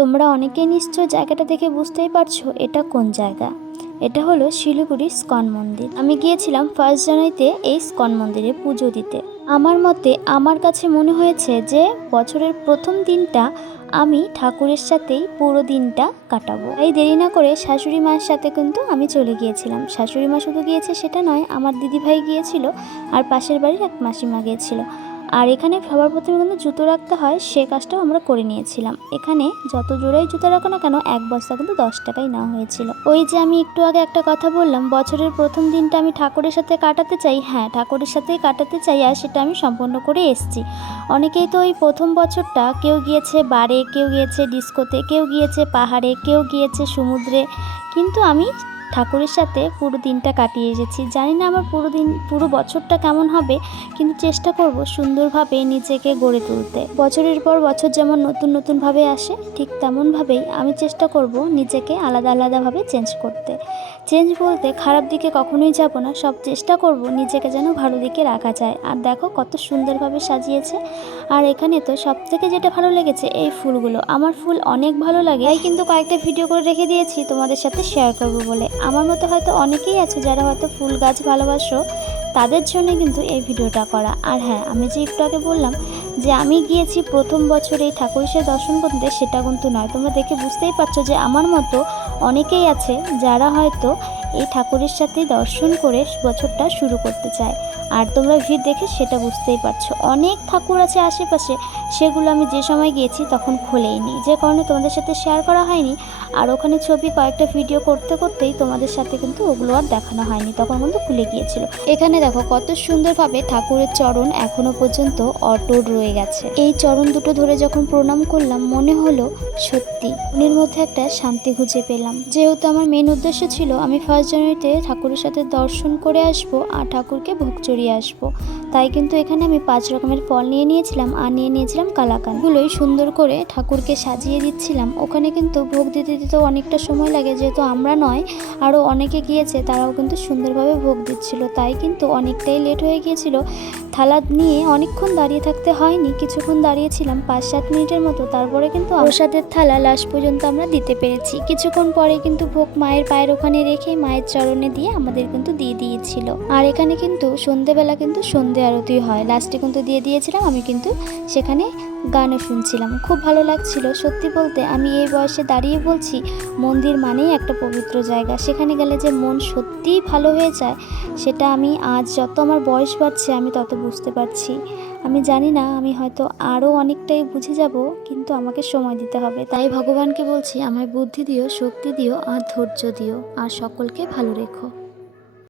তোমরা অনেকেই নিশ্চয় জায়গাটা দেখে বুঝতেই পারছো এটা কোন জায়গা। এটা হলো শিলিগুড়ি ইস্কন মন্দির। আমি গিয়েছিলাম 1 জানুয়ারিতে এই ইস্কন মন্দিরে পুজো দিতে। আমার মতে আমার কাছে মনে হয়েছে যে বছরের প্রথম দিনটা আমি ঠাকুরের সাথেই পুরো দিনটা কাটাবো। তাই দেরি না করে শাশুড়ি মায়ের সাথে কিন্তু আমি চলে গিয়েছিলাম। শাশুড়ি মা শুধু গিয়েছে সেটা নয়, আমার দিদিভাই গিয়েছিল আর পাশের বাড়ির এক মাসিমা গিয়েছিল। আর এখানে সবার প্রথমে কিন্তু জুতো রাখতে হয়, সে কাজটাও আমরা করে নিয়েছিলাম। এখানে যত জোড়াই জুতো রাখো না কেন, এক বস্তা কিন্তু 10 টাকাই নেওয়া হয়েছিল। ওই যে আমি একটু আগে একটা কথা বললাম, বছরের প্রথম দিনটা আমি ঠাকুরের সাথে কাটাতে চাই। হ্যাঁ, ঠাকুরের সাথেই কাটাতে চাই, আর সেটা আমি সম্পন্ন করে এসেছি। অনেকেই তো ওই প্রথম বছরটা কেউ গিয়েছে বারে, কেউ গিয়েছে ডিস্কোতে, কেউ গিয়েছে পাহাড়ে, কেউ গিয়েছে সমুদ্রে, কিন্তু আমি ঠাকুরের সাথে পুরো দিনটা কাটিয়ে এসেছি। জানি না আমার পুরো বছরটা কেমন হবে, কিন্তু চেষ্টা করব সুন্দরভাবে নিজেকে গড়ে তুলতে। বছরের পর বছর যেমন নতুন নতুনভাবে আসে, ঠিক তেমনভাবেই আমি চেষ্টা করব নিজেকে আলাদা আলাদাভাবে চেঞ্জ করতে। চেঞ্জ বলতে খারাপ দিকে কখনোই যাব না, সব চেষ্টা করব নিজেকে যেন ভালো দিকে রাখা যায়। আর দেখো কত সুন্দরভাবে সাজিয়েছে। আর এখানে তো সব থেকে যেটা ভালো লেগেছে এই ফুলগুলো। আমার ফুল অনেক ভালো লাগে, তাই কিন্তু কয়েকটা ভিডিও করে রেখে দিয়েছি তোমাদের সাথে শেয়ার করব বলে। আমার মতো হয়তো অনেকেই আছে যারা হয়তো ফুল গাছ ভালোবাসো, তাদের জন্য কিন্তু এই ভিডিওটা করা। আর হ্যাঁ, আমি যে একটু আগে বললাম যে আমি গিয়েছি প্রথম বছর এই ঠাকুরের সাথে দর্শন করতে, সেটা কিন্তু নয়। তোমরা দেখে বুঝতেই পারছো যে আমার মতো অনেকেই আছে যারা হয়তো এই ঠাকুরের সাথে দর্শন করে বছরটা শুরু করতে চায়। আর তোমরা ভিড় দেখে সেটা বুঝতেই পারছো, অনেক ঠাকুর আছে আশেপাশে, সেগুলো আমি যে সময় গিয়েছি তখন খোলেইনি, যে কারণে তোমাদের সাথে শেয়ার করা হয়নি। আর ওখানে ছবি কয়েকটা ভিডিও করতে করতেই তোমাদের সাথে কিন্তু ওগুলো আর দেখানো হয়নি, তখন কিন্তু খুলে গিয়েছিল। এখানে দেখো কত সুন্দরভাবে ঠাকুরের চরণ এখনো পর্যন্ত অটুট রয়ে গেছে। এই চরণ দুটো ধরে যখন প্রণাম করলাম, মনে হলো সত্যি মনের মধ্যে একটা শান্তি খুঁজে পেলাম। যেহেতু আমার মেন উদ্দেশ্য ছিল আমি 1 জানুয়ারিতে ঠাকুরের সাথে দর্শন করে আসবো আর ঠাকুরকে ভোগ চড়িয়ে আসবো, তাই কিন্তু এখানে আমি 5 রকমের ফল নিয়ে নিয়েছিলাম আর নিয়ে নিয়েছিলাম কালাকাঁদ। গুলোই সুন্দর করে ঠাকুরকে সাজিয়ে দিচ্ছিলাম। ওখানে কিন্তু ভোগ দিতে দিতেও অনেকটা সময় লাগে, যেহেতু আমরা নয় আরও অনেকে গিয়েছে, তারাও কিন্তু সুন্দরভাবে ভোগ দিচ্ছিল, তাই কিন্তু অনেকটাই লেট হয়ে গিয়েছিল। থালা নিয়ে অনেকক্ষণ দাঁড়িয়ে থাকতে হয়নি, কিছুক্ষণ দাঁড়িয়েছিলাম 5-7 মিনিটের মতো। তারপরে কিন্তু প্রসাদের থালা লাস্ট পর্যন্ত আমরা দিতে পেরেছি। কিছুক্ষণ পরে কিন্তু ভোগ মায়ের পায়ের ওখানে রেখে মায়ের চরণে দিয়ে আমাদের কিন্তু দিয়ে দিয়েছিল। আর এখানে কিন্তু সন্ধেবেলা কিন্তু সন্ধে আরতি হয়, লাস্টে কিন্তু দিয়ে দিয়েছিলাম। আমি কিন্তু সেখানে গানও শুনছিলাম, খুব ভালো লাগছিল। সত্যি বলতে আমি এই বয়সে দাঁড়িয়ে বলছি, মন্দির মানেই একটা পবিত্র জায়গা, সেখানে গেলে যে মন সত্যিই ভালো হয়ে যায়, সেটা আমি আজ যত আমার বয়স বাড়ছে আমি তত বুঝতে পারছি। আমি জানি না, আমি হয়তো আরও অনেকটাই বুঝে যাব, কিন্তু আমাকে সময় দিতে হবে। তাই ভগবানকে বলছি, আমায় বুদ্ধি দিও, শক্তি দিও আর ধৈর্য দিও, আর সকলকে ভালো রেখো।